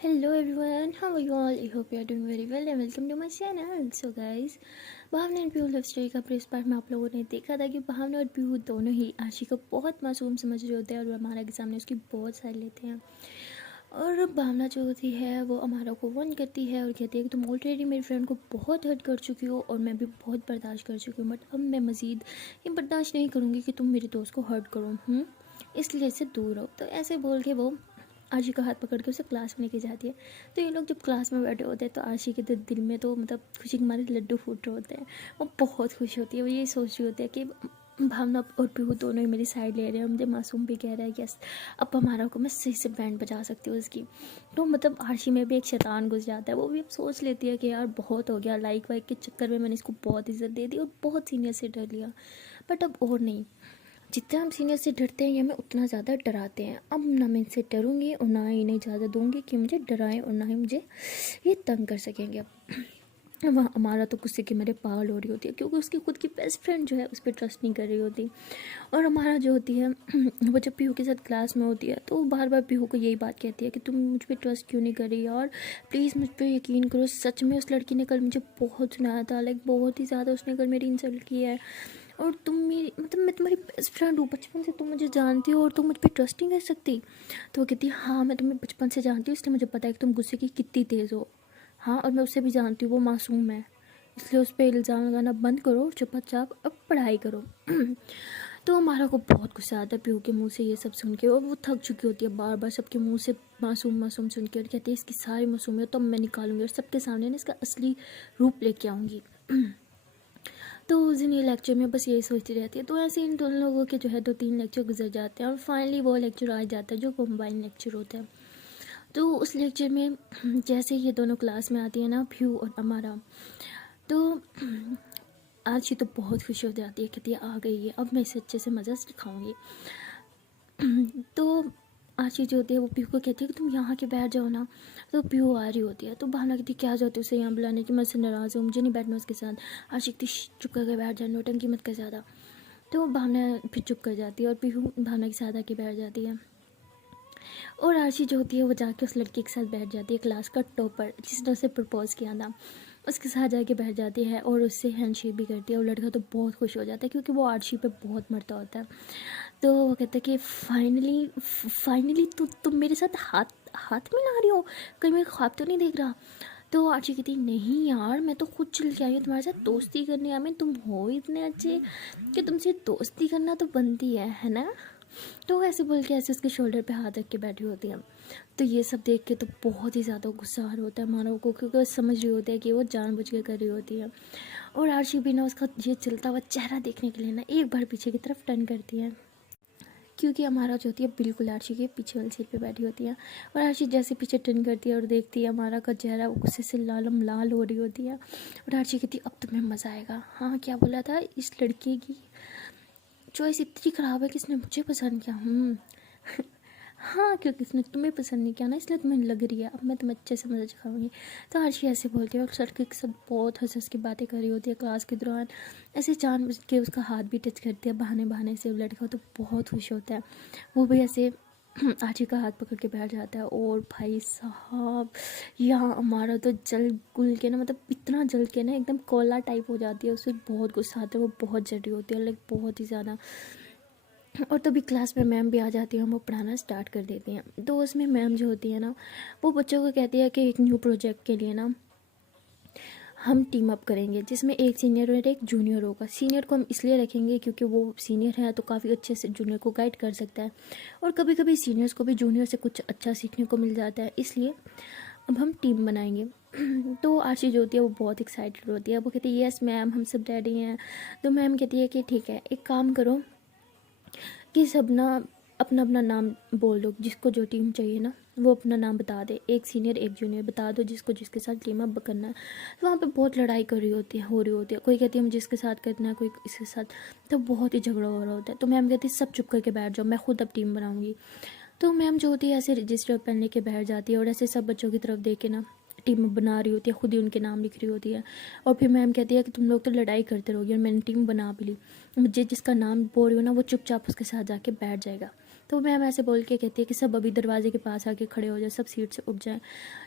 Hello everyone, how are you all? I hope you are doing very well and welcome to my channel. So guys, भावना और Pihu love story का press part में आप लोगों ने देखा था कि भावना और पीहू दोनों ही आशी को बहुत मासूम समझ रहे होते हैं और अमारा के सामने उसकी बहुत सारी लेते हैं। और भावना जो होती है वो अमारा को वार्न करती है और कहती है कि तुम ऑलरेडी मेरी फ्रेंड को बहुत हर्ट कर चुकी हो और मैं भी बहुत बर्दाश्त कर चुकी हूँ, बट अब मैं मज़ीद ये बर्दाश्त नहीं करूँगी कि तुम मेरे दोस्त को हर्ट करो, इसलिए इससे दूर रहो। तो ऐसे बोल के वो आशी का हाथ पकड़ के उसे क्लास में लेके जाती है। तो ये लोग जब क्लास में बैठे होते हैं तो आशी के दिल में तो मतलब खुशी के मारे लड्डू फूट रहे होते हैं। वो बहुत खुश होती है, वो ये सोच रही होती है कि भावना और पीहू दोनों ही मेरी साइड ले रहे हैं। मुझे मासूम भी कह रहा है यस, अब हमारा को मैं सही से बैंड बजा सकती हूँ उसकी। तो मतलब आशी में भी एक शैतान घुस जाता है। वो भी अब सोच लेती है कि यार बहुत हो गया, लाइक वाइक के चक्कर में मैंने इसको बहुत इज्जत दे दी और बहुत सीनियर से डर लिया, बट अब और नहीं। जितना हम सीनियर से डरते हैं ये हमें उतना ज़्यादा डराते हैं। अब ना मैं इनसे डरूंगी और ना ही इन्हें इजाज़त दूंगी कि मुझे डराएं और ना ही मुझे ये तंग कर सकेंगे। अब वहाँ हमारा तो गुस्से के मेरे पागल हो रही होती है क्योंकि उसकी खुद की बेस्ट फ्रेंड जो है उस पर ट्रस्ट नहीं कर रही होती। और हमारा जो होती है वो जब पीहू के साथ क्लास में होती है तो वो बार बार पीहू को यही बात कहती है कि तुम मुझ पर ट्रस्ट क्यों नहीं कर रही यार, प्लीज़ मुझ पर यकीन करो। सच में उस लड़की ने कल मुझे बहुत सुनाया था, लाइक बहुत ही ज़्यादा उसने कल मेरी इंसल्ट की है। और तुम मेरी मतलब मैं तुम्हारी बेस्ट फ्रेंड हूँ, बचपन से तुम मुझे जानती हो और तुम मुझ पर ट्रस्ट नहीं कर सकती। तो वो कहती है हाँ मैं तुम्हें बचपन से जानती हूँ, इसलिए मुझे पता है कि तुम गुस्से की कितनी तेज़ हो। हाँ और मैं उससे भी जानती हूँ वो मासूम है, इसलिए उस पर इल्ज़ाम लगाना बंद करो, चुपचाप अब पढ़ाई करो। तो हमारा को बहुत गुस्सा आता है पीहू के मुंह से ये सब सुन के, और वो थक चुकी होती है बार बार सबके मुंह से मासूम मासूम सुन के, और कहती है इसकी सारी मासूमियत तो मैं निकालूंगी और सबके सामने ना इसका असली रूप लेके आऊँगी। तो उस दिन ये लेक्चर में बस यही सोचती रहती है। तो ऐसे इन दोनों लोगों के जो है 2-3 लेक्चर गुजर जाते हैं और फाइनली वो लेक्चर आ जाता है जो कंबाइन लेक्चर होता है। तो उस लेक्चर में जैसे ये दोनों क्लास में आती है ना, पीहू और अमारा, तो आशी तो बहुत खुश हो जाती है, कहती है आ गई है, अब मैं इसे अच्छे से मज़ा सिखाऊंगी। तो आशी जो होती है वो पीहू को कहती है कि तुम यहाँ के बैठ जाओ ना। तो पीहू आ रही होती है तो भावना कहती है क्या जाती है उसे यहाँ बुलाने की, मैं उससे नाराज़ हूँ, मुझे नहीं बैठना उसके साथ। आशी कहती चुप करके बैठ जा, नौटंकी मत कर ज़्यादा। तो भावना फिर चुप कर जाती है और पीहू भावना के साथ आके बैठ जाती है। और आशी जो होती है वो जाके उस लड़के के साथ बैठ जाती है, क्लास का टॉपर जिसने उसे प्रपोज किया था, उसके साथ जाके बैठ जाती है और उससे हैंडशेक भी करती है। और लड़का तो बहुत खुश हो जाता है क्योंकि वो आशी पे बहुत मरता होता है। तो वो कहता है कि फाइनली फाइनली तुम मेरे साथ हाथ हाथ मिला रही हो, कहीं मेरे ख्वाब तो नहीं देख रहा। तो आशी कहती नहीं यार, मैं तो खुद चल के आई हूँ तुम्हारे साथ दोस्ती करने। आई तुम हो इतने अच्छे कि तुमसे दोस्ती करना तो बनती है ना। तो ऐसे बोल के ऐसे उसके शोल्डर पे हाथ रख के बैठी होती है। तो ये सब देख के तो बहुत ही ज़्यादा गुस्सा आ रहा होता है मानव को, क्योंकि वो समझ रही होती है कि वो जानबूझ के कर रही होती है। और आरशी भी ना उसका ये चलता हुआ चेहरा देखने के लिए ना एक बार पीछे की तरफ टर्न करती है, क्योंकि हमारा जो होती है बिल्कुल आरशी के पीछे वाली सीट पे बैठी होती है। और आरशी जैसे पीछे टर्न करती है और देखती है हमारा का चेहरा वो गुस्से से लालम लाल हो रही होती है। और आरशी कहती है अब तुम्हें मज़ा आएगा। हाँ क्या बोला था, इस लड़के की चॉइस इतनी ख़राब है कि इसने मुझे पसंद किया। हाँ क्योंकि इसने तुम्हें पसंद नहीं किया ना, इसलिए तुम्हें लग रही है अब मैं तुम्हें अच्छे से मज़ा चखाऊंगी। तो आरशी ऐसे बोलती है और लड़के के साथ बहुत हंस हंस की बातें कर रही होती है क्लास के दौरान। ऐसे जानबूझ के उसका हाथ भी टच करती है बहाने बहाने से। लड़का तो बहुत खुश होता है, वो भी ऐसे आरशी का हाथ पकड़ के बैठ जाता है। और भाई साहब यहाँ हमारा तो जल गुल के ना, मतलब इतना जल के ना एकदम कोला टाइप हो जाती है, उसे बहुत गुस्सा आता है, वो बहुत जली होती है, लाइक बहुत ही ज़्यादा। और तभी क्लास में मैम भी आ जाती है, हम वो पढ़ाना स्टार्ट कर देती हैं। तो उसमें मैम जो होती है ना वो बच्चों को कहती है कि एक न्यू प्रोजेक्ट के लिए ना हम टीम अप करेंगे, जिसमें एक सीनियर और एक जूनियर होगा। सीनियर को हम इसलिए रखेंगे क्योंकि वो सीनियर है तो काफ़ी अच्छे से जूनियर को गाइड कर सकता है, और कभी कभी सीनियर्स को भी जूनियर से कुछ अच्छा सीखने को मिल जाता है, इसलिए अब हम टीम बनाएंगे। तो आरशी जो होती है वो बहुत एक्साइटेड होती है, वो कहती है यस मैम हम सब रेडी हैं। तो मैम कहती है कि ठीक है एक काम करो कि सब ना अपना अपना नाम बोल दो, जिसको जो टीम चाहिए ना वो अपना नाम बता दे, एक सीनियर एक जूनियर बता दो जिसको जिसके साथ टीम अप करना है। तो वहाँ पे बहुत लड़ाई कर रही होती है हो रही होती है, कोई कहती है मुझे इसके साथ करना है, कोई इसके साथ। तो बहुत ही झगड़ा हो रहा होता है। तो मैम कहती है सब चुप करके बैठ जाओ, मैं खुद अब टीम बनाऊँगी। तो मैम जो होती है ऐसे रजिस्टर पेन लेके बैठ जाती है और ऐसे सब बच्चों की तरफ देख के ना टीम बना रही होती है, खुद ही उनके नाम लिख रही होती है। और फिर मैम कहती है कि तुम लोग तो लड़ाई करते रहोगे और मैंने टीम बना भी ली, मुझे जिसका नाम बोल रही हो ना वो चुपचाप उसके साथ जाके बैठ जाएगा। तो मैम ऐसे बोल के कहती है कि सब अभी दरवाजे के पास आके खड़े हो जाए, सब सीट से उठ जाएं।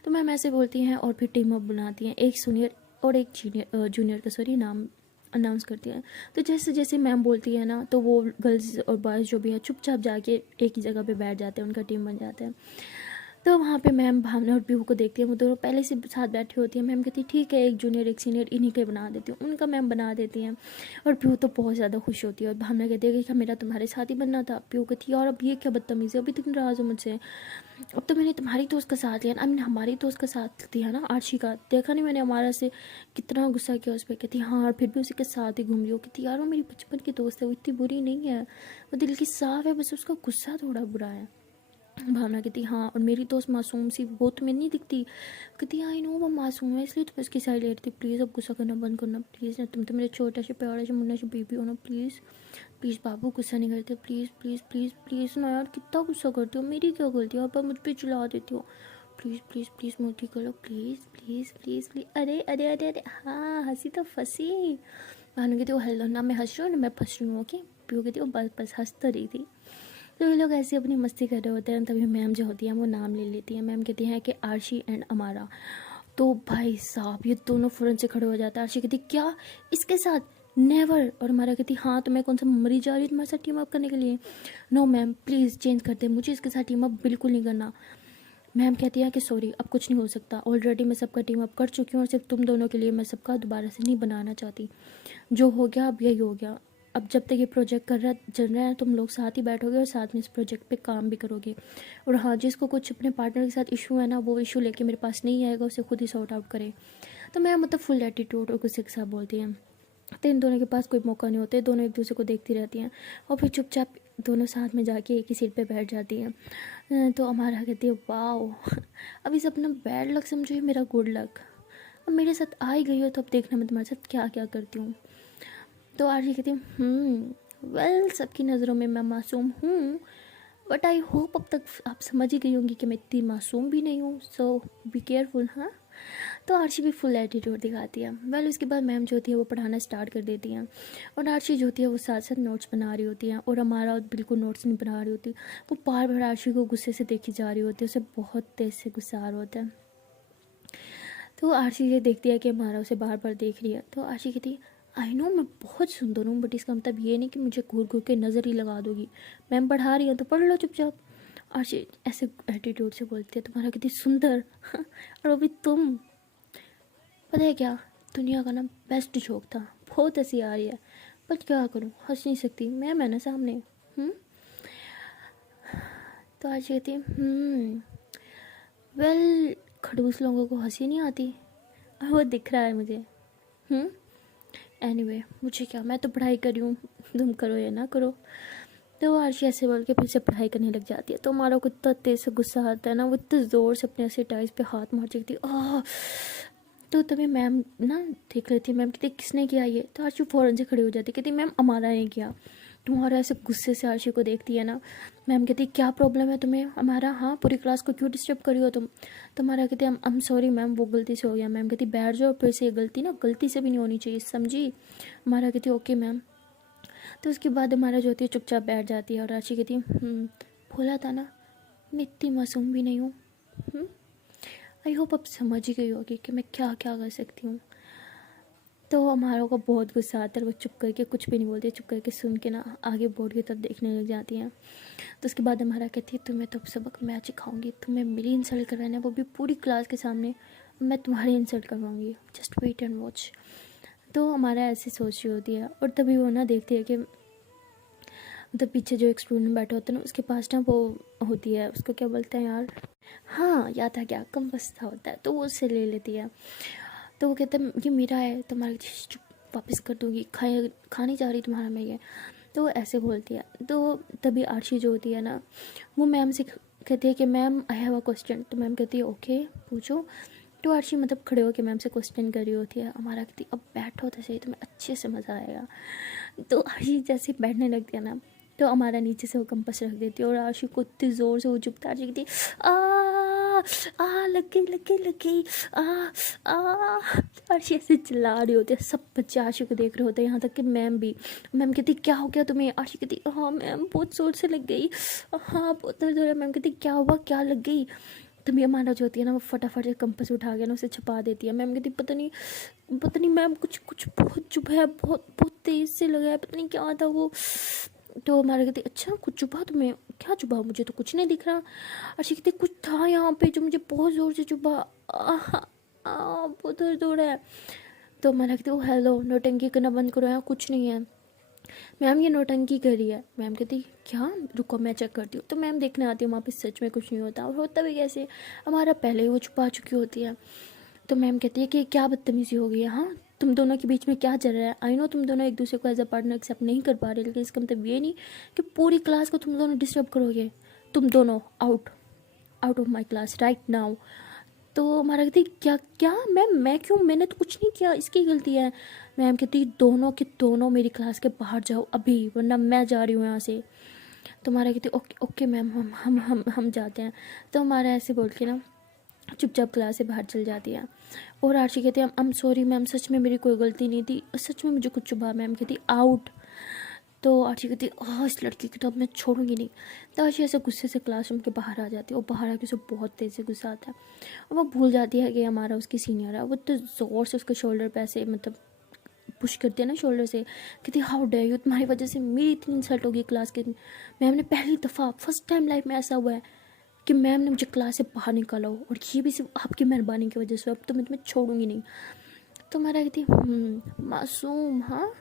तो मैम ऐसे बोलती हैं और फिर टीम अप बनाती हैं, एक सीनियर और एक जूनियर का नाम अनाउंस करती है। तो जैसे जैसे मैम बोलती है ना, तो वो गर्ल्स और बॉयज़ जो भी है चुपचाप जाके एक ही जगह पे बैठ जाते हैं, उनका टीम बन जाता है। तो वहाँ पे मैम भावना और पीहू को देखती है, वो दोनों पहले से साथ बैठी होती है। मैम कहती है ठीक है, एक जूनियर एक सीनियर इन्हीं के बना देती हूँ, उनका मैम बना देती हैं। और पीहू तो बहुत ज़्यादा खुश होती है और भावना कहती है कि क्या मेरा तुम्हारे साथ ही बनना था। पीहू कहती है और अब ये क्या बदतमीज़ी, अभी तुम नाराज़ हो मुझसे, अब तो मैंने तुम्हारी दोस्त का साथ लिया, आई मीन हमारी दोस्त का साथ दिया ना, आर्शी का, देखा नहीं मैंने हमारा से कितना गुस्सा किया उस पर। कहती हाँ, और फिर भी उसी के साथ ही घूम रही हो। कहती यार वो मेरी बचपन की दोस्त है, वो इतनी बुरी नहीं है, वो दिल की साफ है, बस उसका गुस्सा थोड़ा बुरा है। भावना कहती हाँ, और मेरी दोस्त मासूम सी, वो तुम्हें नहीं दिखती। कहती आई नो वो मासूम है, इसलिए तो उसकी साइड ले रही थी। प्लीज़ अब गुस्सा करना बंद करना प्लीज़ ना, तुम तो मेरे छोटा से प्यारा से मुन्ना से बेबी हो ना, प्लीज़ प्लीज़ बाबू गुस्सा नहीं करते, प्लीज़ प्लीज़ प्लीज़ प्लीज़ ना यार, कितना गुस्सा करती हो, मेरी क्या गलती है, आप मुझ पर चिल्ला देती हो, प्लीज़ प्लीज़ प्लीज़ मोटी करो, प्लीज़ प्लीज़ प्लीज़ प्लीज़। अरे अरे अरे अरे हाँ, हंसी तो फंसी। भानु कहती वो हेलो, ना मैं हंस रही हूँ ना मैं फंस रही हूँ, ओके। पीहू कहती वो बस बस हंस तो रही थी। तो ये लोग ऐसे अपनी मस्ती कर रहे होते हैं, तभी मैम जो होती हैं वो नाम ले लेती हैं। मैम कहती हैं कि आर्शी एंड अमारा। तो भाई साहब ये दोनों फ़ौरन से खड़े हो जाते हैं। आर्शी कहती क्या इसके साथ, नेवर। और हमारा कहती हाँ तो मैं कौन सा मरी जा रही हूँ तुम्हारे साथ टीम अप करने के लिए, नो मैम प्लीज़ चेंज कर दे, मुझे इसके साथ टीम अप बिल्कुल नहीं करना। मैम कहती है कि सॉरी अब कुछ नहीं हो सकता, ऑलरेडी मैं सबका टीम अप कर चुकी हूँ और सिर्फ तुम दोनों के लिए मैं सबका दोबारा से नहीं बनाना चाहती, जो हो गया अब यही हो गया। अब जब तक ये प्रोजेक्ट चल रहा है तुम लोग साथ ही बैठोगे और साथ में इस प्रोजेक्ट पे काम भी करोगे। और हाँ, जिसको कुछ अपने पार्टनर के साथ इशू है ना, वो इशू लेके मेरे पास नहीं आएगा, उसे खुद ही सॉर्ट आउट करे। तो मैं मतलब फुल एटीट्यूड और गुस्से के साथ बोलती हैं। तो इन दोनों के पास कोई मौका नहीं होता, दोनों एक दूसरे को देखती रहती हैं और फिर चुपचाप दोनों साथ में जाके एक ही सीट पे बैठ जाती हैं। तो हमारा कहती है वाओ, अब इस अपना बैड लक समझो, ये मेरा गुड लक, अब मेरे साथ आ ही गई हो तो अब देखना मैं तुम्हारे साथ क्या क्या करती हूँ। तो आरजी कहती वेल सबकी नज़रों में मैं मासूम हूँ, बट आई होप अब तक आप समझ ही गई होंगी कि मैं इतनी मासूम भी नहीं हूँ, सो बी केयरफुल। हाँ, तो आर्शी भी फुल एटीट्यूड दिखाती है। वेल उसके बाद मैम जो होती है वो पढ़ाना स्टार्ट कर देती हैं और आर्शी जो होती है वो साथ साथ नोट्स बना रही होती हैं और हमारा बिल्कुल नोट्स नहीं बना रही होती। वो बार बार आर्शी को गुस्से से देखी जा रही होती है, उसे बहुत तेज़ से गुस्सा आ रहा होता है। तो आर्शी ये देखती है कि हमारा उसे बार बार देख रही है। तो आर्शी कहती है आई नो मैं बहुत सुंदर हूँ, बट इसका मतलब ये नहीं कि मुझे घूर घूर के नज़र ही लगा दोगी, मैम पढ़ा रही है तो पढ़ लो चुपचाप। आर्शी ऐसे एटीट्यूड से बोलती है, तुम्हारा कितनी सुंदर और अभी तुम, पता है क्या, दुनिया का ना बेस्ट जोक था, बहुत हंसी आ रही है, बट क्या करूँ हंस नहीं सकती, मैं ना सामने। हम्म तो आज कहती वेल खड़ूस लोगों को हंसी नहीं आती, और वो दिख रहा है मुझे। एनीवे मुझे क्या, मैं तो पढ़ाई कर रही हूँ, तुम करो या ना करो। तो वो आर्शी ऐसे बोल के फिर से पढ़ाई करने लग जाती है। तो हमारा को इतना तेज से गुस्सा आता है ना, वो इतने ज़ोर से अपने ऐसे टाइस पे हाथ मार चुकी थी। तो तभी मैम ना देख लेती, मैम कहती किसने किया ये, तो आर्शी फ़ौरन से खड़ी हो जाती, कहती मैम हमारा ने किया। तुम्हारा ऐसे गुस्से से आर्शी को देखती है ना, मैम कहती क्या प्रॉब्लम है तुम्हें हमारा, हाँ पूरी क्लास को क्यों डिस्टर्ब करी हो तुम। तुम्हारा कहती आई एम सॉरी मैम, वो गलती से हो गया। मैम कहती बैठ जाओ, फिर से ये गलती ना गलती से भी नहीं होनी चाहिए, समझी। हमारा कहती ओके मैम। तो उसके बाद हमारा जो होती है चुपचाप बैठ जाती है और आर्शी कहती बोला था ना मैं इतनी मासूम भी नहीं हूँ। आई होप अब समझ ही गई होगी कि मैं क्या क्या कर सकती हूँ। तो हमारों को बहुत गुस्सा आता है, वो चुप करके कुछ भी नहीं बोलती, चुप करके सुन के ना आगे बोर्ड की तरफ देखने लग जाती हैं। तो उसके बाद हमारा कहती है तुम्हें तो सबक मैं आज सिखाऊंगी, तुम्हें मेरी इंसल्ट करवाना है वो भी पूरी क्लास के सामने, मैं तुम्हारी इंसल्ट करवाऊंगी, जस्ट वेट एंड वॉच। तो हमारा ऐसे सोच रही होती है और तभी वो ना देखती है कि मतलब पीछे जो एक स्टूडेंट बैठा होता है ना, उसके पास ना वो होती है, उसको क्या बोलते हैं यार, हाँ याद आ गया, कंपास था होता है, तो वो उससे ले लेती है। तो वो कहता है ये मेरा है, तुम्हारी चुप वापस कर दूँगी, खाने जा रही तुम्हारा मैं ये, तो वो ऐसे बोलती है। तो तभी आर्शी जो होती है ना, वो मैम से कहती है कि ma'am I have a question. तो मैम कहती है ओके पूछो। तो आर्शी मतलब खड़े होकर मैम से क्वेश्चन कर रही होती है। हमारा कहती अब बैठो तो सही, तुम्हें अच्छे से मज़ा आएगा। तो आर्शी जैसे बैठने लगती है ना, तो हमारा नीचे से वो कंपास रख देती है और आर्शी को इतनी ज़ोर से वो चुपता, आर्शी कहती आ लग गई आ आ। अर्शी ऐसे चिल्ला रही होती है, सब बच्चे आशी को देख रहे होते हैं, यहाँ तक कि मैम भी। मैम कहती क्या हो गया तुम्हें? अर्शी कहती हाँ मैम बहुत जोर से लग गई, हाँ बहुत दर्द हो रहा है। मैम कहती क्या हुआ, क्या लग गई? तो मेरी माना जो होती है ना, वो फटाफट से कंपास उठा के ना उसे छुपा देती है। मैम कहती पता नहीं मैम, कुछ कुछ बहुत चुभा है, बहुत बहुत तेज़ से लगा है, पता नहीं क्या था वो। तो हमारे कहती अच्छा कुछ चुभा तुम्हें? क्या चुभा? मुझे तो कुछ नहीं दिख रहा। अर्शी कहती कुछ था यहाँ पे जो मुझे बहुत ज़ोर से चुभा, बहुत दर्द हो रहा है। तो हमारा कहती वो हेलो, नौटंकी करना बंद करो, यहाँ कुछ नहीं है। मैम ये नौटंकी कर रही है। मैम कहती क्या, रुको मैं चेक करती हूँ। तो मैम देखने आती है, वहाँ पे सच में कुछ नहीं होता, और होता भी कैसे, हमारा पहले ही वो छुपा चुकी होती है। तो मैम कहती है कि क्या बदतमीज़ी हो गई है, हाँ तुम दोनों के बीच में क्या चल रहा है? आई नो तुम दोनों एक दूसरे को एज अ पार्टनर एक्सेप्ट नहीं कर पा रहे, लेकिन इसका मतलब ये नहीं कि पूरी क्लास को तुम दोनों डिस्टर्ब करोगे। तुम दोनों out of my class right now. तो हमारा कहती क्या क्या मैम, मैं क्यों, मैंने तो कुछ नहीं किया, इसकी गलती है। मैम कहती दोनों के दोनों मेरी क्लास के बाहर जाओ अभी, वरना मैं जा रही हूँ यहाँ से। तो हमारा कहती ओके ओके मैम, हम जाते हैं। तो हमारा ऐसे बोल के ना चुपचाप क्लास से बाहर चल जाती है। और आर्ची कहती है आई एम सॉरी मैम, सच में मेरी कोई गलती नहीं थी, सच में मुझे कुछ चुभा। मैम कहती आउट। तो आर्ची कहती इस लड़की की तो अब मैं छोड़ूंगी नहीं। तो आर्ची ऐसे गुस्से से क्लासरूम के बाहर आ जाती है, और बाहर आके उसे बहुत तेज़ से गुस्सा आता है, और वो भूल जाती है कि हमारा उसकी सीनियर है। वो तो ज़ोर से उसके शोल्डर पे ऐसे मतलब पुश करती है ना शोल्डर से, कहती हाउ डेयर यू, तुम्हारी वजह से मेरी इतनी इंसल्ट होगी क्लास के। मैम ने पहली दफ़ा फर्स्ट टाइम लाइफ में ऐसा हुआ है कि मैम ने मुझे क्लास से बाहर निकाला हो, और ये भी सिर्फ आपकी मेहरबानी की वजह से, अब तो मैं तुम्हें छोड़ूंगी नहीं। तो हमारा कहती मासूम, हाँ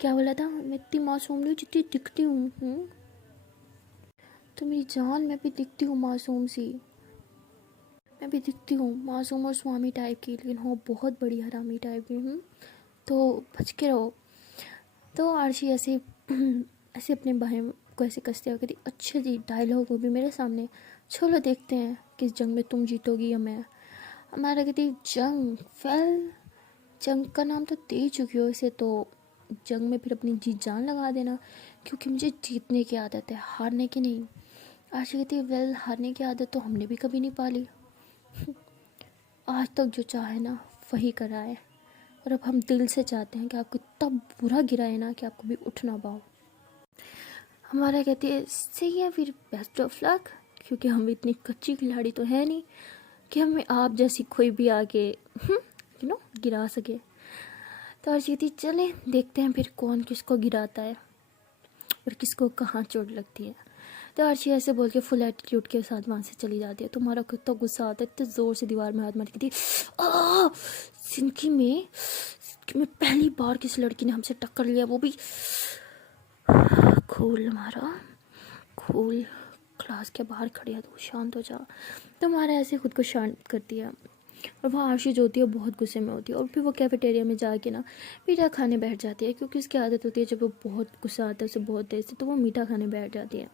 क्या बोला था, मैं इतनी मासूम नहीं जितनी दिखती हूँ। तो मेरी जान, मैं भी दिखती हूँ मासूम सी, मैं भी दिखती हूँ मासूम और स्वामी टाइप की, लेकिन हो बहुत बड़ी हरामी टाइप की हूँ, तो बच के रहो। तो आर्शी ऐसे ऐसे अपने भाई को ऐसे कसते हुए कहती अच्छा जी, डायलॉग हो भी मेरे सामने, चलो देखते हैं किस जंग में तुम जीतोगी या मैं। हमारा कहती जंग, फेल, जंग का नाम तो दे ही चुकी हो इसे, तो जंग में फिर अपनी जीत जान लगा देना, क्योंकि मुझे जीतने की आदत है, हारने की नहीं। आशी कहती वेल, हारने की आदत तो हमने भी कभी नहीं पाली, आज तक जो चाहे ना वही करा है, और अब हम दिल से चाहते हैं कि आपको इतना बुरा गिराए ना कि आप कभी उठ ना पाओ। हमारा कहती है सही है फिर, बेस्ट ऑफ लक, क्योंकि हम इतनी कच्ची खिलाड़ी तो है नहीं कि हमें आप जैसी कोई भी आके गिरा सके। तो अर्शी कहती चलें देखते हैं फिर कौन किसको गिराता है और किसको कहाँ चोट लगती है। तो अर्शी ऐसे बोल के फुल एटीट्यूड के साथ वहाँ से चली जाती है। तुम्हारा कितना गुस्सा आता है, इतने ज़ोर से दीवार में हाथ मारती थी। जिंदगी में पहली बार किसी लड़की ने हमसे टक्कर लिया, वो भी खूल मारा, खूल, क्लास के बाहर खड़ी है, तो शांत हो जा। तो हमारा ऐसे खुद को शांत करती है, और वहाँ आशी जो होती है बहुत गुस्से में होती है, और फिर वो कैफेटेरिया में जाके ना मीठा खाने बैठ जाती है, क्योंकि उसकी आदत होती है जब वो बहुत गुस्सा आता है उसे बहुत देर से, तो वो मीठा खाने बैठ जाती है।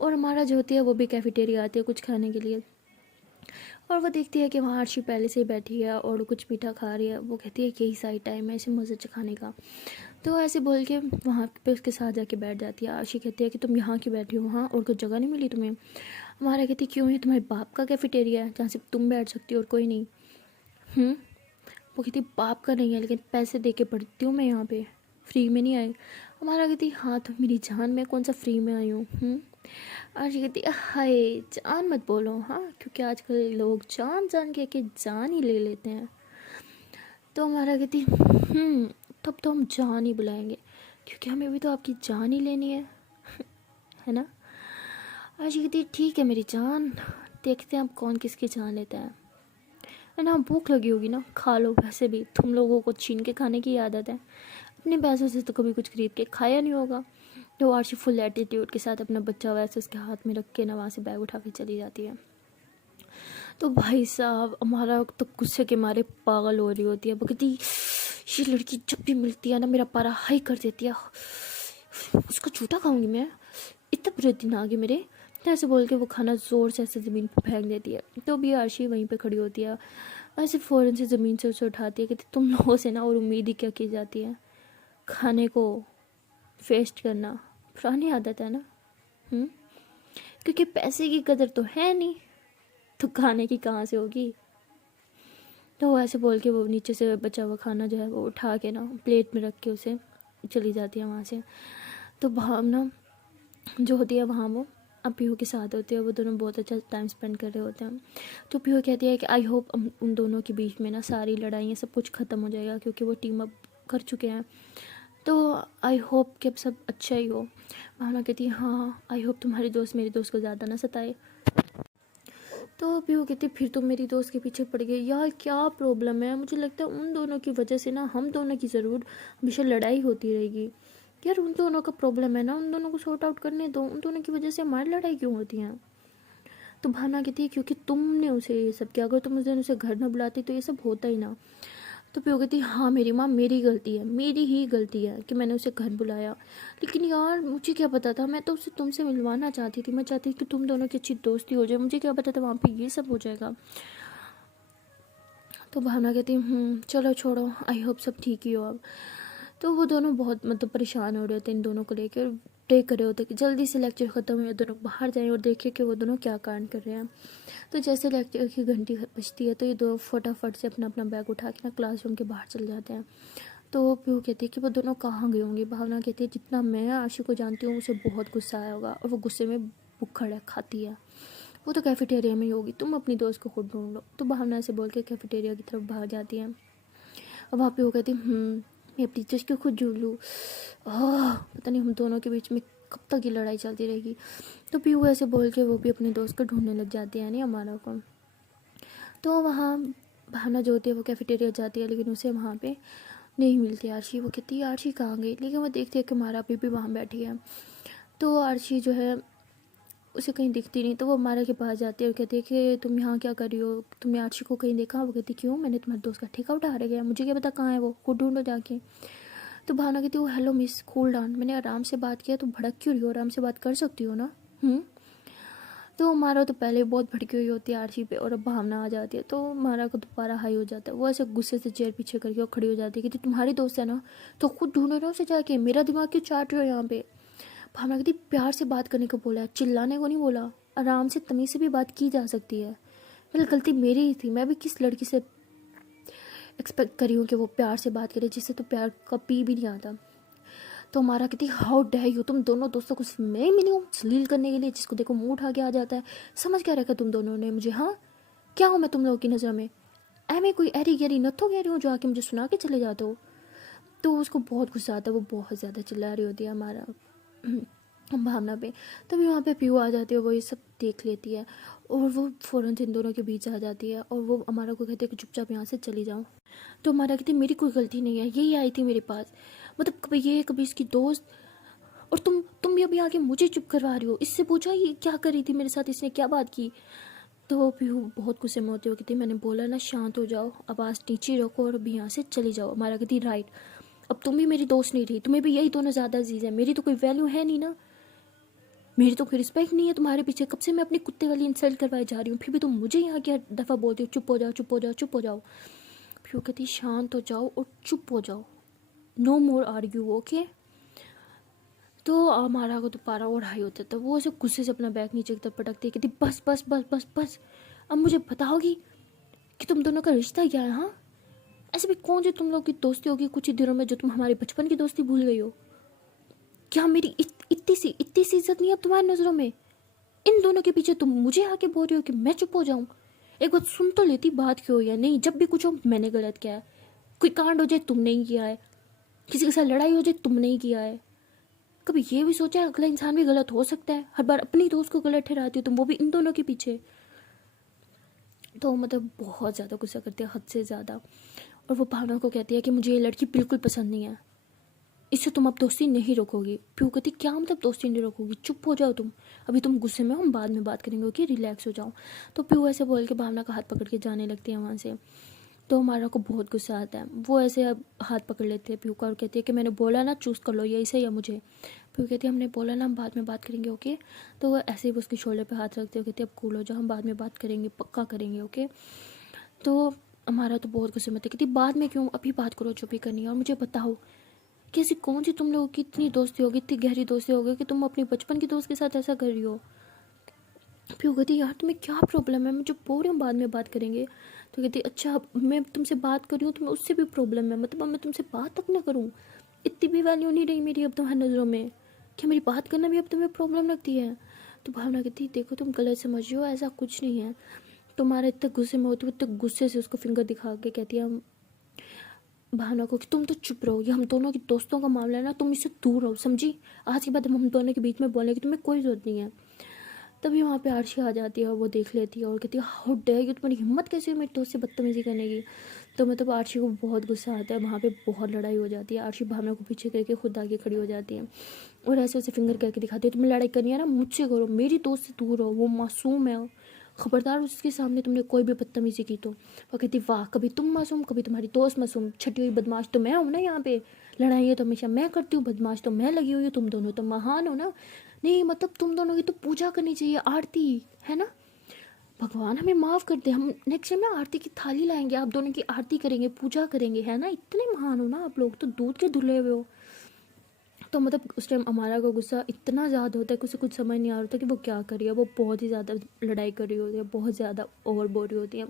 और हमारा जो होती है वो भी कैफेटेरिया आती है कुछ खाने के लिए, और वो देखती है कि वहाँ आशी पहले से ही बैठी है और कुछ मीठा खा रही है। वो कहती है यही सही टाइम है इसे मज़े से खाने का। तो ऐसे बोल के वहाँ पे उसके साथ जाके बैठ जाती है। आशी कहती है कि तुम यहाँ क्यों बैठी हो, हाँ और कुछ जगह नहीं मिली तुम्हें? हमारा कहती क्यों, है तुम्हारे बाप का कैफेटेरिया है जहाँ से तुम बैठ सकती हो और कोई नहीं। वो कहती बाप का नहीं है, लेकिन पैसे दे के पढ़ती हूँ मैं यहाँ पे, फ्री में नहीं आई। हमारा कहती हाँ तो मेरी जान, मैं कौन सा फ्री में आई हूँ। आज कहती हाय जान मत बोलो, हाँ क्योंकि आजकल लोग जान जान के जान ही ले लेते हैं। तो हमारा कहती तब तो हम जान ही बुलाएंगे, क्योंकि हमें भी तो आपकी जान ही लेनी है ना। आज कहती ठीक है मेरी जान, देखते हैं अब कौन किसकी जान लेता है ना। भूख लगी होगी ना, खा लो, वैसे भी तुम लोगों को छीन के खाने की आदत है, अपने पैसों से तो कभी कुछ खरीद के खाया नहीं होगा। तो आर्शी फुल एटीट्यूड के साथ अपना बच्चा वैसे उसके हाथ में रख के ना वहाँ से बैग उठा के चली जाती है। तो भाई साहब हमारा तो गुस्से के मारे पागल हो रही होती है। वो कहती ये लड़की जब भी मिलती है ना मेरा पारा हाई कर देती है, उसको झूठा खाऊंगी मैं, इतना बुरे दिन आ गए मेरे। ऐसे बोल के वो खाना ज़ोर से ऐसे ज़मीन पर फेंक देती है। तो भी आर्शी वहीं पे खड़ी होती है, ऐसे फ़ौरन से ज़मीन से उसे उठाती है। कहती तुम लोगों से ना और उम्मीद ही क्या की जाती है, खाने को वेस्ट करना पुरानी आदत है ना। क्योंकि पैसे की कदर तो है नहीं, तो खाने की कहाँ से होगी। तो वो ऐसे बोल के वो नीचे से बचा हुआ खाना जो है वो उठा के ना प्लेट में रख के उसे चली जाती है वहाँ से। तो भावना जो होती है वहाँ वो अब पीहू के साथ होती है, वो दोनों बहुत अच्छा टाइम स्पेंड कर रहे होते हैं। तो पीहू कहती है कि आई होप उन दोनों के बीच में ना सारी लड़ाइयाँ सब कुछ ख़त्म हो जाएगा, क्योंकि वो टीम अप कर चुके हैं। तो आई होप कि अब सब अच्छा ही हो। भावना कहती है हाँ आई होप तुम्हारी दोस्त मेरी दोस्त को ज़्यादा ना सताए। तो पीहू कहती फिर तुम मेरी दोस्त के पीछे पड़ गई। यार क्या प्रॉब्लम है, मुझे लगता है उन दोनों की वजह से ना हम दोनों की ज़रूर हमेशा लड़ाई होती रहेगी। यार उन दोनों का प्रॉब्लम है ना, उन दोनों को सॉर्ट आउट करने दो, उन दोनों की वजह से हमारी लड़ाई क्यों होती है। तो भावना कहती है क्योंकि तुमने उसे ये सब किया, अगर तुम उस दिन उसे घर न बुलाती तो ये सब होता ही ना। तो पीहू कहती हाँ मेरी माँ मेरी गलती है, मेरी ही गलती है कि मैंने उसे घर बुलाया। लेकिन यार मुझे क्या पता था, मैं तो उसे तुमसे मिलवाना चाहती थी, मैं चाहती थी कि तुम दोनों की अच्छी दोस्ती हो जाए, मुझे क्या पता था वहाँ पे ये सब हो जाएगा। तो भावना कहती चलो छोड़ो, आई होप सब ठीक ही हो अब। तो वो दोनों बहुत मतलब परेशान हो रहे होते इन दोनों को लेकर, प्रे कर रहे होते कि जल्दी से लेक्चर ख़त्म हो, दोनों बाहर जाएं और देखें कि वो दोनों क्या कांड कर रहे हैं। तो जैसे लेक्चर की घंटी बजती है तो ये दो फटाफट से अपना अपना बैग उठा के ना क्लासरूम के बाहर चले जाते हैं। तो पीहू कहती है कि वो दोनों कहाँ गए होंगे। भावना कहती है जितना मैं आशी को जानती हूँ उसे बहुत गुस्सा आया होगा और वो गुस्से में बुखड़ है, खाती है। वो तो कैफेटेरिया में ही होगी, तुम अपनी दोस्त को खुद ढूंढ लो। तो भावना से बोल के कैफेटेरिया की तरफ भाग जाती है। अब वहाँ पे वो कहती मैं अपनी टीचर्स को खुद ढूंढ लूँ। पता नहीं हम दोनों के बीच में कब तक ये लड़ाई चलती रहेगी। तो पीहू ऐसे बोल के वो भी अपनी दोस्त को ढूंढने लग जाती है, यानी अमारा को। तो वहाँ भावना जो होती है वो कैफेटेरिया जाती है, लेकिन उसे वहाँ पे नहीं मिलती आरशी। वो कहती है आरशी कहाँ गई, लेकिन वो देखती है कि हमारा अभी भी वहाँ बैठी है। तो आरशी जो है उसे कहीं दिखती नहीं। तो वो हमारा के पास जाती है और कहती है कि तुम यहाँ क्या कर रही हो, तुमने आरशी को कहीं देखा। वो कहती क्यों, मैंने तुम्हारे दोस्त का ठेका उठा गया, मुझे क्या पता कहाँ है वो, खुद ढूंढो जाके। तो भावना कहती है हेलो मिस कूल डाउन, मैंने आराम से बात किया, तो भड़क क्यों रही हो, आराम से बात कर सकती हो ना। तो हमारा तो पहले बहुत भड़की हुई होती है आरशी पे, और अब भावना आ जाती है तो हमारा को दोबारा हाई हो जाता है। वो ऐसे गुस्से से चेयर पीछे करके और खड़ी हो जाती है कि तुम्हारी दोस्त है ना तो खुद ढूंढो ना उसे जाके, मेरा दिमाग क्यों चाट रहे हो यहाँ पे। भावना कहती प्यार से बात करने को बोला है, चिल्लाने को नहीं बोला, आराम से तमीज़ से भी बात की जा सकती है। मतलब गलती मेरी ही थी, मैं भी किस लड़की से एक्सपेक्ट करी हूँ कि वो प्यार से बात करे जिससे तो प्यार का पी भी नहीं आता। तो हमारा कहती हाउ डे यू, तुम दोनों दोस्तों को सिर्फ मैं ही मिली हूँ जलील करने के लिए, जिसको देखो मुंह उठा के आ जाता है। समझ क्या रखा तुम दोनों ने मुझे, हाँ क्या हूँ मैं तुम लोगों की नज़र में, मैं कोई एरी गहरी नत्थो गहरी हूँ जो आके मुझे सुना के चले जाते हो। तो उसको बहुत गुस्सा आता है, वो बहुत ज़्यादा चिल्ला रही होती है हमारा भावना पे। तभी वहाँ पे पीयू आ जाती है, वो ये सब देख लेती है और वो फ़ौरन से इन दोनों के बीच आ जाती है और वो हमारा को कहते हैं कि चुपचाप यहाँ से चली जाओ। तो हमारा कहती मेरी कोई गलती नहीं है, यही आई थी मेरे पास, मतलब कभी ये कभी इसकी दोस्त, और तुम भी अभी आके मुझे चुप करवा रही हो, इससे पूछा ये क्या करी थी मेरे साथ, इसने क्या बात की। तो वो पीहू बहुत गुस्से में होती हो कहती मैंने बोला ना शांत हो जाओ, आवाज़ नीचे रखो और अभी यहाँ से चली जाओ। हमारा कहती राइट, अब तुम भी मेरी दोस्त नहीं रही, तुम्हें भी यही दोनों ज़्यादा अजीज़ है, मेरी तो कोई वैल्यू है नहीं ना, मेरी तो कोई रिस्पेक्ट नहीं है तुम्हारे पीछे, कब से मैं अपनी कुत्ते वाली इंसल्ट करवाई जा रही हूँ, फिर भी तुम मुझे यहाँ क्या दफ़ा बोलती हो चुप हो जाओ चुप हो जाओ चुप हो जाओ। फिर कहती शांत हो जाओ और चुप हो जाओ, नो मोर आर्ग्यू ओके। तो हमारा को तो पारा और हाई होता था, वो ऐसे गुस्से से अपना बैग नीचे की तरफ पटकती है, कहती बस बस बस बस बस, अब मुझे बताओगी कि तुम दोनों का रिश्ता क्या है। हाँ ऐसे भी कौन सी तुम लोग की दोस्ती होगी कुछ ही दिनों में जो तुम हमारे बचपन की दोस्ती भूल गई हो। क्या मेरी इतनी सी इज्जत नहीं है अब तुम्हारी नज़रों में, इन दोनों के पीछे तुम मुझे आके बोल रही हो कि मैं चुप हो जाऊं। एक बात सुन तो लेती बात क्यों या नहीं, जब भी कुछ हो मैंने गलत किया है, कोई कांड हो जाए तुमने ही किया है, किसी के साथ लड़ाई हो जाए तुमने ही किया है। कभी ये भी सोचा है अगला इंसान भी गलत हो सकता है, हर बार अपनी दोस्त को गलत ठहराती हो तुम, वो भी इन दोनों के पीछे। तो मतलब बहुत ज़्यादा गुस्सा करती है, हद से ज़्यादा। और वो भावना को कहती है कि मुझे ये लड़की बिल्कुल पसंद नहीं है, इससे तुम अब दोस्ती नहीं रखोगी। पीहू कहती क्या मतलब दोस्ती नहीं रखोगी, चुप हो जाओ तुम, अभी तुम गुस्से में हो, हम बाद में बात करेंगे ओके, रिलैक्स हो जाओ। तो पीहू ऐसे बोल के भावना का हाथ पकड़ के जाने लगती है वहाँ से। तो हमारा को बहुत गुस्सा आता है, वो ऐसे अब हाथ पकड़ लेते हैं पीहू का और कहती है कि मैंने बोला ना चूज़ कर लो यही सही है मुझे। पीहू कहती है हमने बोला ना हम बाद में बात करेंगे ओके। तो वो ऐसे ही उसके शोल्डर पे हाथ रखते हो, कहती है अब कूल हो जाओ, हम बाद में बात करेंगे, पक्का करेंगे ओके। तो हमारा तो बहुत गुस्से में था, कहती बाद में क्यों, अभी बात करो जो भी करनी है, और मुझे बताओ कैसी कौन सी तुम लोगों की इतनी दोस्ती होगी, इतनी गहरी दोस्ती होगी कि तुम अपनी बचपन की दोस्त के साथ ऐसा कर रही हो। फिर वो कहती यार तुम्हें क्या प्रॉब्लम है, मैं जो बोल रही हूँ बाद में बात करेंगे। तो कहती अच्छा मैं तुमसे बात कर रही हूँ तुम्हें उससे भी प्रॉब्लम है, मतलब अब मैं तुमसे बात तक ना करूँ, इतनी भी वैल्यू नहीं रही मेरी अब तुम्हारी नज़रों में, क्या मेरी बात करना भी अब तुम्हें प्रॉब्लम लगती है। तो भावना कहती देखो तुम गलत समझ रही हो, ऐसा कुछ नहीं है, तुम्हारे इतने गुस्से में होती हो, इतने गुस्से से उसको फिंगर दिखा के कहती है भावना को कि तुम तो चुप रहो, ये हम दोनों की दोस्तों का मामला है ना, तुम इससे दूर रहो, समझी, आज के बाद हम दोनों के बीच में बोलने की तुम्हें कोई जरूरत नहीं है। तभी वहाँ पे आरशी आ जाती है और वो देख लेती है और कहती है हाउ डेयर यू, तुम्हारी हिम्मत कैसे हुई मेरे दोस्त से बदतमीजी करने की। तो मतलब आरशी को बहुत गुस्सा आता है, वहाँ पे बहुत लड़ाई हो जाती है, आरशी भावना को पीछे करके खुद आगे खड़ी हो जाती है और ऐसे उसे फिंगर करके दिखाती है तुम्हें लड़ाई करनी है ना मुझसे करो, मेरी दोस्त से दूर रहो, वो मासूम है, खबरदार उसके सामने तुमने कोई भी बदतमीजी की तो। वो कहती वाह, कभी तुम मासूम कभी तुम्हारी दोस्त मासूम, छठी हुई बदमाश तो मैं हूँ ना, यहाँ पे लड़ाई है तो हमेशा मैं करती हूँ, बदमाश तो मैं लगी हुई हूँ, तुम दोनों तो महान हो ना। नहीं मतलब तुम दोनों की तो पूजा करनी चाहिए, आरती है ना, भगवान हमें माफ़ कर दे, हम नेक्स्ट टाइम ना आरती की थाली लाएंगे, आप दोनों की आरती करेंगे, पूजा करेंगे, है ना, इतने महान हो ना आप लोग, तो दूध के धुले हुए हो। तो मतलब उस टाइम अमारा का गुस्सा इतना ज़्यादा होता है कि उसे कुछ समझ नहीं आ रहा था कि वो क्या कर रही है, वो बहुत ही ज़्यादा लड़ाई कर रही होती है, बहुत ज़्यादा ओवर बोल रही होती है।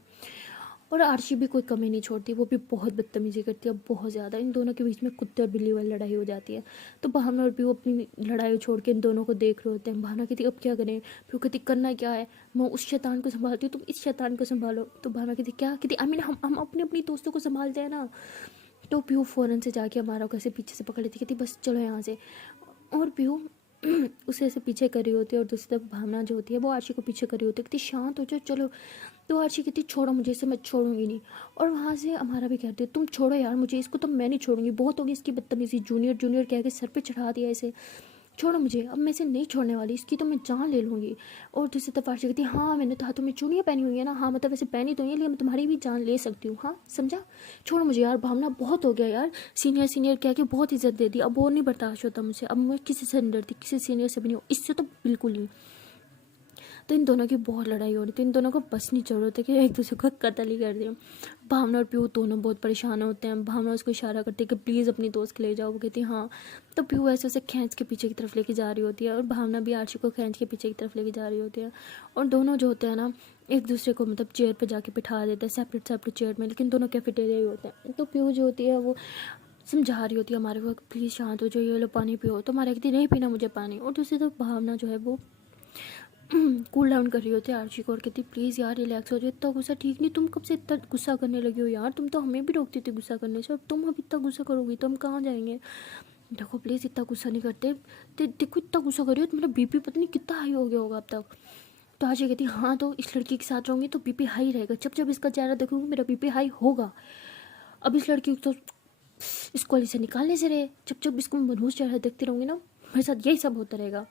और आरशी भी कोई कमी नहीं छोड़ती, वो भी बहुत बदतमीजी करती है बहुत ज़्यादा, इन दोनों के बीच में कुत्ते और बिल्ली वाली लड़ाई हो जाती है। तो भावना और भी वो अपनी लड़ाई छोड़ के इन दोनों को देख रहे होते हैं। भावना कहती अब क्या करें, फिर कहती करना क्या है, मैं उस शैतान को संभालती हूँ तुम इस शैतान को संभालो। तो भावना कहती क्या, कहती आई मीन हम अपने अपनी दोस्तों को संभालते हैं ना। तो पीहू फ़ौरन से जाके हमारा कैसे पीछे से पकड़ लेती, कहती बस चलो यहाँ से। और पीहू उसे ऐसे पीछे करी होती है और दूसरी तरफ भावना जो होती है वो आरशी को पीछे करी होती है, कहती शांत हो जाओ चलो। तो आरशी कहती छोड़ो मुझे, इसे मैं छोड़ूंगी नहीं। और वहाँ से हमारा भी कहती है तुम छोड़ो यार मुझे, इसको तो मैं नहीं छोड़ूंगी, बहुत होगी इसकी बदतमीजी, जूनियर जूनियर कह के सर पे चढ़ा दिया इसे, छोड़ो मुझे, अब मैं इसे नहीं छोड़ने वाली, इसकी तो मैं जान ले लूँगी। और दूसरी तरफ आरशी कहती हाँ मैंने तो हाथों में चूड़ियाँ पहनी हुई है ना, हाँ मतलब वैसे पहनी तो नहीं है लेकिन मैं तुम्हारी भी जान ले सकती हूँ, हाँ समझा, छोड़ो मुझे यार, भावना बहुत हो गया यार, सीनियर सीनियर कह के बहुत इज्जत दे दी, अब वो नहीं बर्दाश्त होता मुझे, अब मैं किसी से नहीं डरती, किसी सीनियर से भी नहीं, इससे तो बिल्कुल नहीं। तो इन दोनों की बहुत लड़ाई हो रही थी, इन दोनों को बस नहीं चल रहा था कि एक दूसरे को कत्ल ही कर दें। भावना और पीहू दोनों बहुत परेशान होते हैं, भावना उसको इशारा करती है कि प्लीज़ अपनी दोस्त के ले जाओ, वो कहती है हाँ। तो पीहू ऐसे उसे खींच के पीछे की तरफ लेके जा रही होती है और भावना भी आरशी को खींच के पीछे की तरफ लेके जा रही होती है। और दोनों जो होते हैं ना एक दूसरे को मतलब चेयर पर जाके बिठा देते हैं सेपरेट सेपरेट चेयर में, लेकिन दोनों कैफेटेरिया ही होते हैं। तो पीहू जो होती है वो समझा रही होती है हमारे को प्लीज़ शांत हो जाओ, ये लो पानी पियो, तो हमारे कहती नहीं पीना मुझे पानी। और दूसरी तरफ भावना जो है वो कूल डाउन कर रही होती है आरशी को और कहती प्लीज़ यार रिलैक्स हो जाओ, इतना गुस्सा ठीक नहीं, तुम कब से इतना गुस्सा करने लगी हो यार, तुम तो हमें भी रोकती थी गुस्सा करने से, अब तुम अब इतना गुस्सा करोगी तो हम कहाँ जाएंगे, देखो प्लीज़ इतना गुस्सा नहीं करते, देखो इतना गुस्सा कर रही हो तो मेरा बीपी पता नहीं कितना हाई हो गया होगा अब तक। तो आरशी कहती हाँ तो इस लड़की के साथ रहूँगी तो बीपी हाई रहेगा, जब जब इसका चेहरा देखूँगी मेरा बीपी हाई होगा। अब इस लड़की को तो इस कॉलेज से निकालने से रहे, जब जब इसको मैं मनहूस चेहरा देखती रहूँगी ना मेरे साथ यही सब होता रहेगा।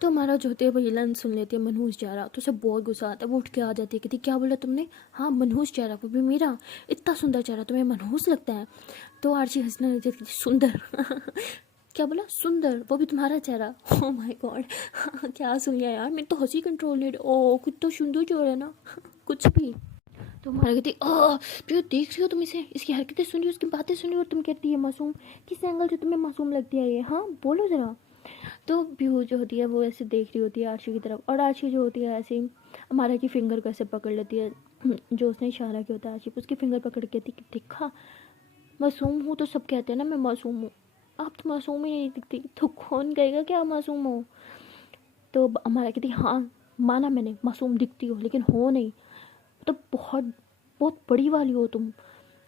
तो हमारा जो होती है वो हिलन सुन लेती है मनहूस चेहरा, तो उसे बहुत गुस्सा आता है, वो उठ के आ जाती है, कहती क्या बोला तुमने, हाँ मनहूस चेहरा, वो भी मेरा, इतना सुंदर चेहरा तुम्हें मनहूस लगता है। तो आरशी हंसने लगी कहती सुंदर क्या बोला सुंदर, वो भी तुम्हारा चेहरा, ओह माय गॉड क्या सुन लिया यार, मेरी तो हंसी कंट्रोल नहीं, ओ कुछ तो सुंदर चेहरा है ना कुछ भी। तो हमारा कहती प्रियो देख रही हो तुम इसे, इसकी हरकतें सुन रही हो, उसकी बातें सुन रही हो, और तुम कहती है मासूम, किस एंगल से तुम्हें मासूम लगती है ये, हाँ बोलो ज़रा। तो पीहू जो होती है वो ऐसे देख रही होती है आरशी की तरफ, और आरशी जो होती है ऐसे ही हमारा की फिंगर को ऐसे पकड़ लेती है, जो उसने इशारा किया होता है आरशी, उसकी फिंगर पकड़ के कहती कि देखा मासूम हूँ तो सब कहते हैं ना मैं मासूम हूँ, आप तो मासूम ही नहीं दिखती, तो कौन कहेगा कि आप मासूम हो। तो हमारा कहती हाँ माना मैंने, मासूम दिखती हो लेकिन हो नहीं, तो बहुत बहुत बड़ी वाली हो तुम।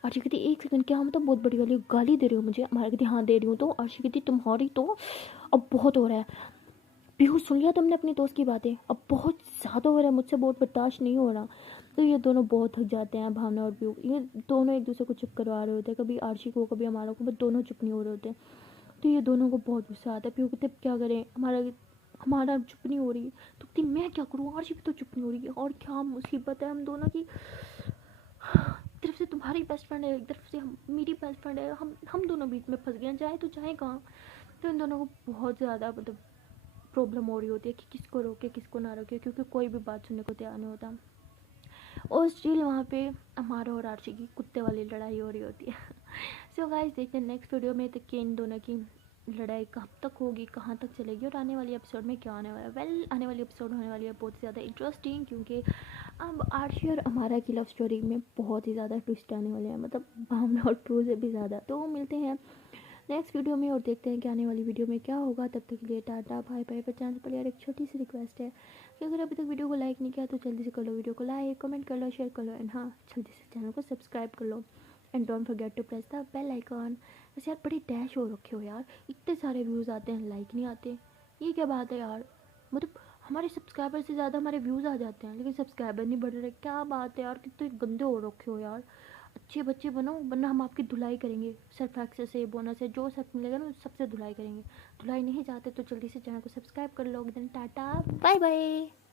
आरशी कहती एक सेकंड क्या मतलब बहुत बड़ी वाली हो, गाली दे रही हो मुझे, हमारा कहती हाँ दे रही हूँ। तो आरशी कहती तुम्हारी तो अब बहुत हो रहा है, पीहू सुन लिया तुमने अपनी दोस्त की बातें, अब बहुत ज़्यादा हो रहा है, मुझसे बहुत बर्दाश्त नहीं हो रहा। तो ये दोनों बहुत थक जाते हैं, भावना और पीहू, ये दोनों एक दूसरे को चुप करवा रहे होते हैं, कभी आरशी को कभी हमारा को, बट दोनों चुप नहीं हो रहे होते। तो ये दोनों को बहुत गुस्सा आता है, पीहू कहते क्या करें, हमारा हमारा चुप नहीं हो रही, तो कहती मैं क्या करूँ, आरशी भी तो चुप नहीं हो रही है, और क्या मुसीबत है हम दोनों की, एक तरफ से तुम्हारी बेस्ट फ्रेंड है, एक तरफ से मेरी बेस्ट फ्रेंड है, हम दोनों बीच में फंस गए हैं, जाए तो जाए कहाँ। तो इन दोनों को बहुत ज़्यादा मतलब प्रॉब्लम हो रही होती है कि किसको रोके किसको ना रोके, क्योंकि कोई भी बात सुनने को तैयार नहीं होता। और स्टिल वहाँ पे हमारा और आरशी की कुत्ते वाली लड़ाई हो रही होती है। सो गाइस देखते हैं नेक्स्ट वीडियो में तक कि इन दोनों की लड़ाई कब तक होगी, कहाँ तक चलेगी और आने वाली एपिसोड में क्या होने वाला है। वेल आने वाली एपिसोड होने वाली है बहुत ही ज़्यादा इंटरेस्टिंग, क्योंकि अब आर्शी और अमारा की लव स्टोरी में बहुत ही ज़्यादा ट्विस्ट आने वाले हैं, मतलब भावना और ट्रू से भी ज़्यादा। तो मिलते हैं नेक्स्ट वीडियो में और देखते हैं कि आने वाली वीडियो में क्या होगा। तब तक के लिए टाटा बाय बाय। पर चांस पर यार एक छोटी सी रिक्वेस्ट है कि अगर अभी तक वीडियो को लाइक नहीं किया तो जल्दी से कर लो, वीडियो को लाइक कमेंट कर लो, शेयर कर लो, एंड हाँ जल्दी से चैनल को सब्सक्राइब कर लो, and don't forget to press the bell icon. वैसे यार बड़ी डैश हो रखे हो यार, इतने सारे व्यूज़ आते हैं लाइक नहीं आते, ये क्या बात है यार। मतलब हमारे सब्सक्राइबर से ज़्यादा हमारे व्यूज़ आ जाते हैं लेकिन सब्सक्राइबर नहीं बढ़ रहे, क्या बात है यार, कितने गंदे हो रखे हो यार। अच्छे बच्चे बनो वरना हम आपकी धुलाई करेंगे, सर्फ एक्सेस है, बोनस है, जो सर्फ मिलेगा ना सबसे धुलाई करेंगे। धुलाई नहीं चाहते तो जल्दी से चैनल को सब्सक्राइब कर लो। Tata bye bye.